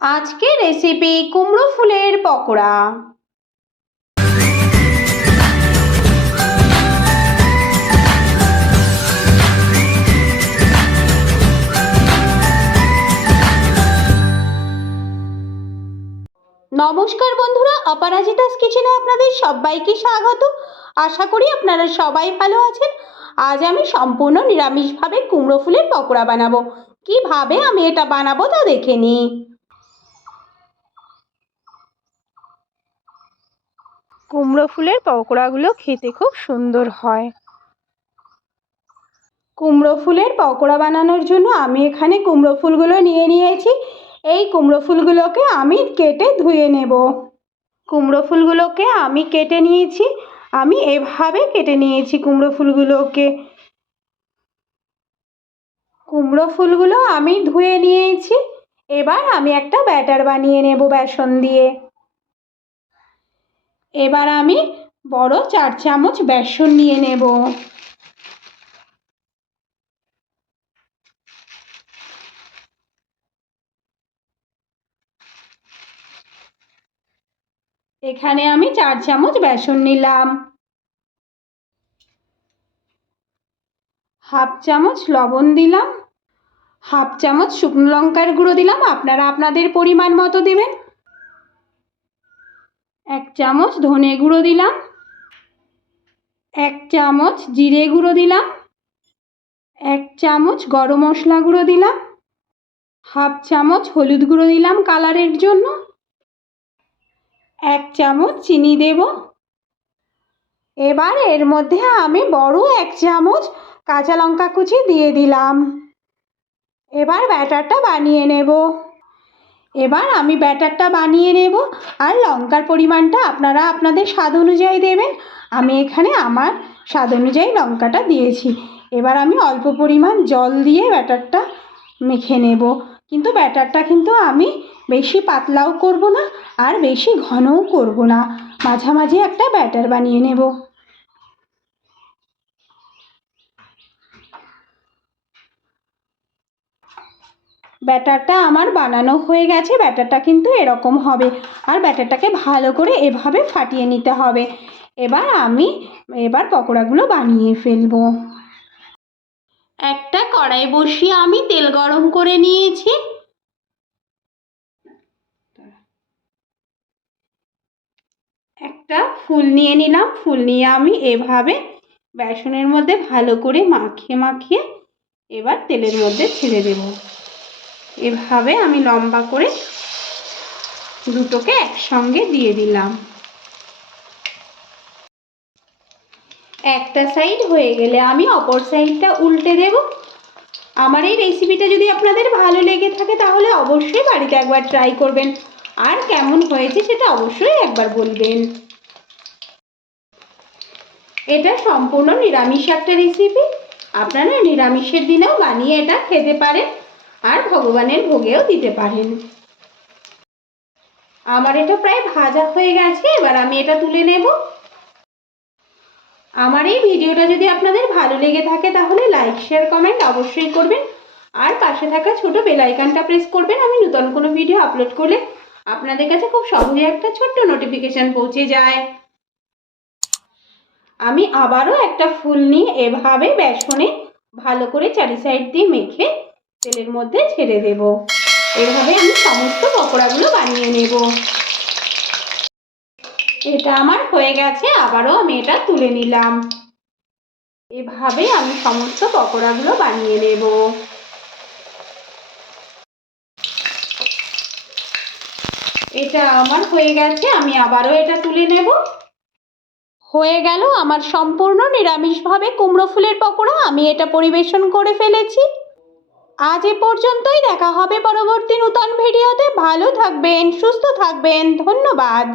আজকে রেসিপি কুমড়ো ফুলের পকোড়া। নমস্কার বন্ধুরা, অপরাজিতাস কিচেনে আপনাদের সবাইকে স্বাগত। আশা করি আপনারা সবাই ভালো আছেন। আজ আমি সম্পূর্ণ নিরামিষভাবে কুমড়ো ফুলের পকোড়া বানাবো। কীভাবে আমি এটা বানাবো তা দেখে নিই। কুমড়ো ফুলের পকোড়াগুলো খেতে খুব সুন্দর হয়। কুমড়ো ফুলের পকোড়া বানানোর জন্য আমি এখানে কুমড়ো ফুলগুলো নিয়ে নিয়েছি। এই কুমড়ো ফুলগুলোকে আমি কেটে ধুয়ে নেব। কুমড়ো ফুলগুলোকে আমি কেটে নিয়েছি। আমি এভাবে কেটে নিয়েছি কুমড়ো ফুলগুলোকে। কুমড়ো ফুলগুলো আমি ধুয়ে নিয়েছি। এবার আমি একটা ব্যাটার বানিয়ে নেব বেসন দিয়ে। এবার আমি বড় চার চামচ বেসন নিয়ে নেব। এখানে আমি চার চামচ বেসন নিলাম। হাফ চামচ লবণ দিলাম। হাফ চামচ শুকনো লঙ্কার গুঁড়ো দিলাম। আপনারা আপনাদের পরিমাণ মতো দেবেন। এক চামচ ধনে গুঁড়ো দিলাম। এক চামচ জিরে গুঁড়ো দিলাম। এক চামচ গরম মশলা গুঁড়ো দিলাম। হাফ চামচ হলুদ গুঁড়ো দিলাম কালারের জন্য। এক চামচ চিনি দেব। এবার এর মধ্যে আমি বড় এক চামচ কাঁচা লঙ্কা কুচি দিয়ে দিলাম। এবার ব্যাটারটা বানিয়ে নেব। এবার আমি ব্যাটারটা বানিয়ে নেব আর লঙ্কার পরিমাণটা আপনারা আপনাদের স্বাদ অনুযায়ী দেবেন। আমি এখানে আমার স্বাদ অনুযায়ী লঙ্কাটা দিয়েছি। এবার আমি অল্প পরিমাণ জল দিয়ে ব্যাটারটা মেখে নেব। কিন্তু ব্যাটারটা কিন্তু আমি বেশি পাতলাও করব না আর বেশি ঘনও করব না। মাঝামাঝি একটা ব্যাটার বানিয়ে নেব। ব্যাটারটা আমার বানানো হয়ে গেছে, ব্যাটারটা কিন্তু এরকম হবে। আর ব্যাটারটাকে ভালো করে এভাবে ফাটিয়ে নিতে হবে। এবার আমি এবার পকোড়াগুলো বানিয়ে ফেলব। একটা কড়াই বসিয়ে আমি তেল গরম করে নিয়েছি। একটা ফুল নিয়ে নিলাম। ফুল নিয়ে আমি এভাবে বেসনের মধ্যে ভালো করে মাখিয়ে মাখিয়ে এবার তেলের মধ্যে ছেড়ে দেব। এভাবে আমি লম্বা করে দুটোকে একসঙ্গে দিয়ে দিলাম। একটা সাইড হয়ে গেলে আমি অপর সাইডটা উল্টে দেব। আমার এই রেসিপিটা যদি আপনাদের ভালো লেগে থাকে তাহলে অবশ্যই বাড়িতে একবার ট্রাই করবেন। আর কেমন হয়েছে সেটা অবশ্যই একবার বলবেন। এটা সম্পূর্ণ নিরামিষ একটা রেসিপি আপনারা নিরামিষের দিনেও বানিয়ে এটা খেতে পারেন। আর ভগবানের ভোগেও দিতে পারেন। আমার এটা প্রায় ভাজা হয়ে গেছে, এবার আমি এটা তুলে নেব। আমার এই ভিডিওটা যদি আপনাদের ভালো লেগে থাকে, তাহলে লাইক শেয়ার কমেন্ট অবশ্যই করবেন। আর পাশে থাকা ছোট বেল আইকনটা প্রেস করবেন, আমি নতুন কোনো ভিডিও আপলোড করলে আপনাদের কাছে খুব সহজে একটা ছোট্ট নোটিফিকেশান পৌঁছে যায়। আমি আবারও একটা ফুল নিয়ে এভাবে বেসনে ভালো করে চারি সাইড দিয়ে মেখে তেলের মধ্যে ছেড়ে দেব। এভাবে আমি সমস্ত পকোড়াগুলো বানিয়ে নেব। এটা আমার হয়ে গেছে, আবারও আমি এটা তুলে নিলাম। এভাবে আমি সমস্ত পকোড়াগুলো বানিয়ে নেব। এটা আমার হয়ে গেছে, আমি আবারও এটা তুলে নেব। হয়ে গেল আমার সম্পূর্ণ নিরামিষভাবে কুমড়ো ফুলের পকোড়া, আমি এটা পরিবেশন করে ফেলেছি। আজ এ পর্যন্তই দেখা হবে পরবর্তী নূতন ভিডিওতে। ভালো থাকবেন সুস্থ থাকবেন। ধন্যবাদ।